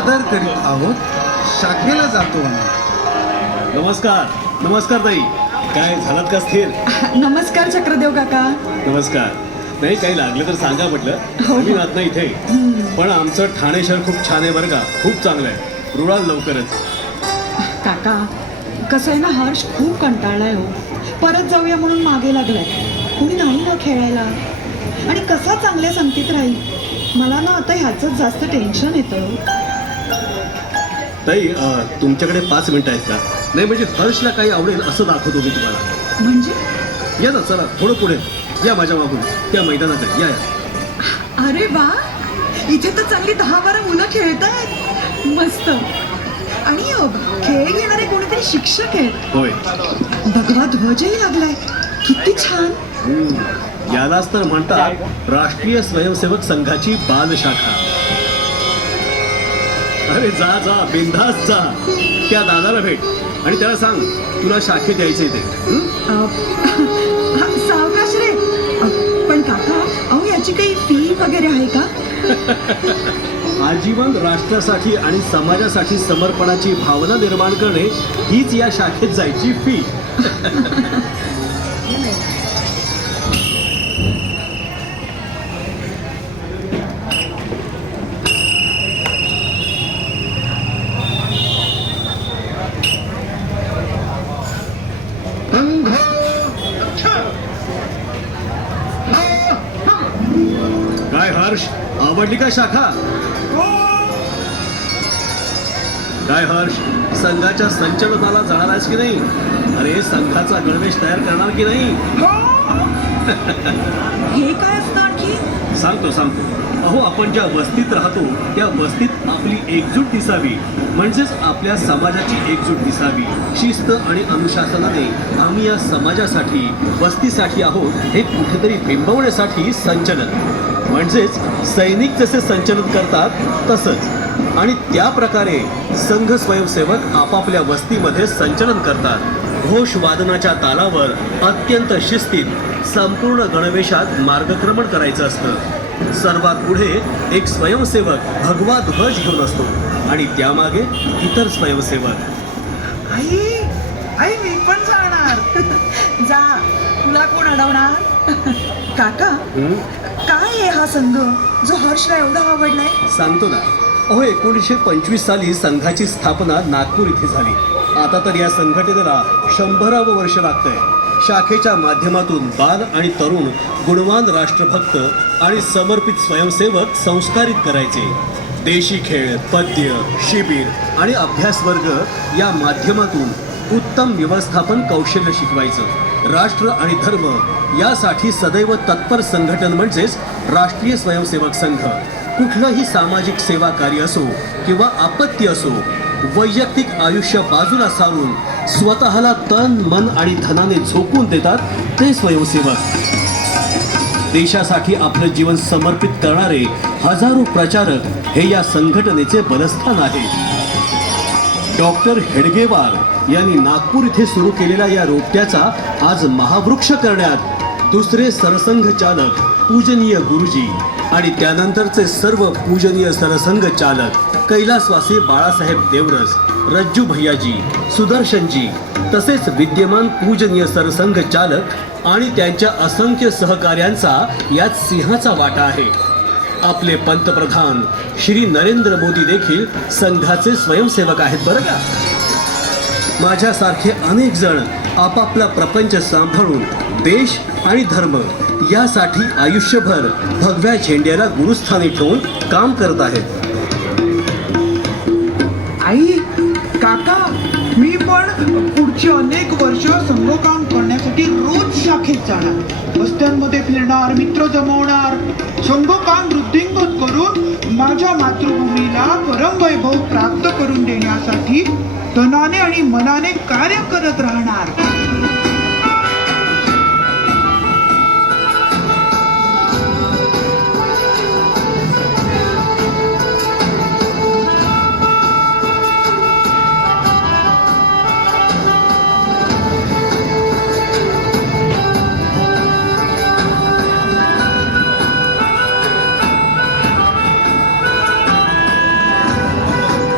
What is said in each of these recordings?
सादर करीत आहोत. शाखेला जातो आम्ही. नमस्कार. नमस्कार ताई. काय झालात का स्थिर? नमस्कार चक्रदेव काका. नमस्कार. नाही काही लागलं तर सांगा म्हटलं. हो. मी राहत नाही इथे. पण आमचं ठाणे शहर खूप छान आहे बरं का. खूप चांगलं आहे. रुळाल लवकरच. काका कसं आहे ना, हर्ष खूप कंटाळलाय हो. परत जाऊया म्हणून मागे लागलाय. कुणी नाही ना खेळायला. आणि कसा चांगल्या संगतीत राहील. मला ना आता ह्याचंच जास्त टेन्शन येतं. ताई तुमच्याकडे 5 मिनिटं आहेत का? नाही म्हणजे हर्षला काही आवडेल असं दाखवतो मी तुम्हाला. म्हणजे या ना चला थोडं पुढे या माझ्या मागून त्या मैदानाकडे या. अरे वा, इथे तर चांगली 10-12 मुलं खेळत आहेत. मस्त. आणि खेळ घेणारे कोणीतरी शिक्षक आहेत. होय. भगवा ध्वजही लागलाय. किती छान. यालाच तर म्हणतात राष्ट्रीय स्वयंसेवक संघाची बालशाखा. अरे जा जा बिनधास्त जा. त्या दादाला भेट आणि त्याला सांग तुला शाखेत यायचंय ते. सावकाश रे. पण काका, अहो याची काही फी वगैरे आहे का? आजीवन राष्ट्रासाठी आणि समाजासाठी समर्पणाची भावना निर्माण करणे हीच या शाखेत जायची फी. काय हर्ष, आवडली का शाखा? काय हर्ष, संघाच्या संचलनाला जाणार आहेस की नाही? अरे संघाचा गणवेश तयार करणार की नाही? हे काय असतं आणखी? सांगतो. अहो आपण ज्या वस्तीत राहतो त्या वस्तीत आपली एकजूट दिसावी, म्हणजेच आपल्या समाजाची एकजूट दिसावी. शिस्त आणि अनुशासनाने आम्ही या समाजासाठी वस्तीसाठी आहोत हे कुठेतरी बिंबवण्यासाठी संचलन, म्हणजेच सैनिक जसे संचलन करतात तसंच. आणि त्या प्रकारे संघ स्वयंसेवक आपापल्या वस्तीमध्ये संचलन करतात. घोषवादनाच्या तालावर अत्यंत शिस्तीत संपूर्ण गणवेशात मार्गक्रमण करायचं असतं. सर्वात पुढे एक स्वयंसेवक भगवा ध्वज घेऊन असतो आणि त्यामागे इतर स्वयंसेवक. आई मी पण जाणार. जा, तुला कोण अडवणार? काका, काय आहे हा संघ जो हर्षला एवढा आवडलाय? सांगतो ना. अहो 1925 साली संघाची स्थापना नागपूर इथे झाली. आता तर या संघटनेला 100वे वर्ष लागतंय. शाखेच्या माध्यमातून बाल आणि तरुण गुणवान राष्ट्रभक्त आणि समर्पित स्वयंसेवक संस्कारित करायचे. देशी खेळ, पद्य, शिबिर आणि अभ्यास वर्ग या माध्यमातून उत्तम व्यवस्थापन कौशल्य शिकवायचं. राष्ट्र आणि धर्म यासाठी सदैव तत्पर संघटन म्हणजेच राष्ट्रीय स्वयंसेवक संघ. कुठलंही सामाजिक सेवा कार्य असो किंवा आपत्ती असो, वैयक्तिक आयुष्य बाजूला सारून स्वतःला तन मन आणि धनाने झोकून देतात ते स्वयंसेवक. देशासाठी आपलं जीवन समर्पित करणारे हजारो प्रचारक हे या संघटनेचे बलस्थान आहे. डॉक्टर हेडगेवार यांनी नागपूर इथे सुरू केलेल्या या रोपट्याचा आज महावृक्ष करण्यात दुसरे सरसंघ चालक पूजनीय गुरुजी आणि त्यानंतरचे सर्व पूजनीय सरसंघ चालक कैलासवासी बाळासाहेब देवरस, रज्जू भैयाजी, सुदर्शनजी तसेच विद्यमान पूजनीय सरसंघ चालक आणि त्यांच्या असंख्य सहकार्यांचा यात सिंहाचा वाटा आहे. आपले पंतप्रधान श्री नरेंद्र मोदी देखील संघाचे स्वयंसेवक आहेत बरं का. माझ्यासारखे अनेक जण आपापला प्रपंच सांभाळून देश आणि धर्म यासाठी आयुष्यभर भगव्या झेंड्याला गुरुस्थानी ठेवून काम करत आहेत. आई, काका, मी पण पुढची अनेक वर्ष संघकाम करण्यासाठी रोज शाखेत जाणार. वस्त्यांमध्ये फिरणार, मित्र जमवणार, संघकाम वृद्धिंगत करून माझ्या मातृभूमीला परमवैभव प्राप्त करून देण्यासाठी तनाने आणि मनाने कार्य करत राहणार.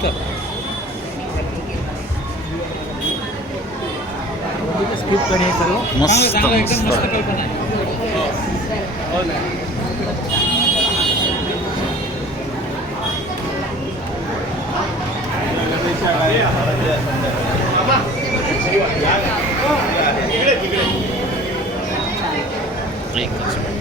मस्त मस्त एकदम मस्त मस्त कल्पना आहे एकच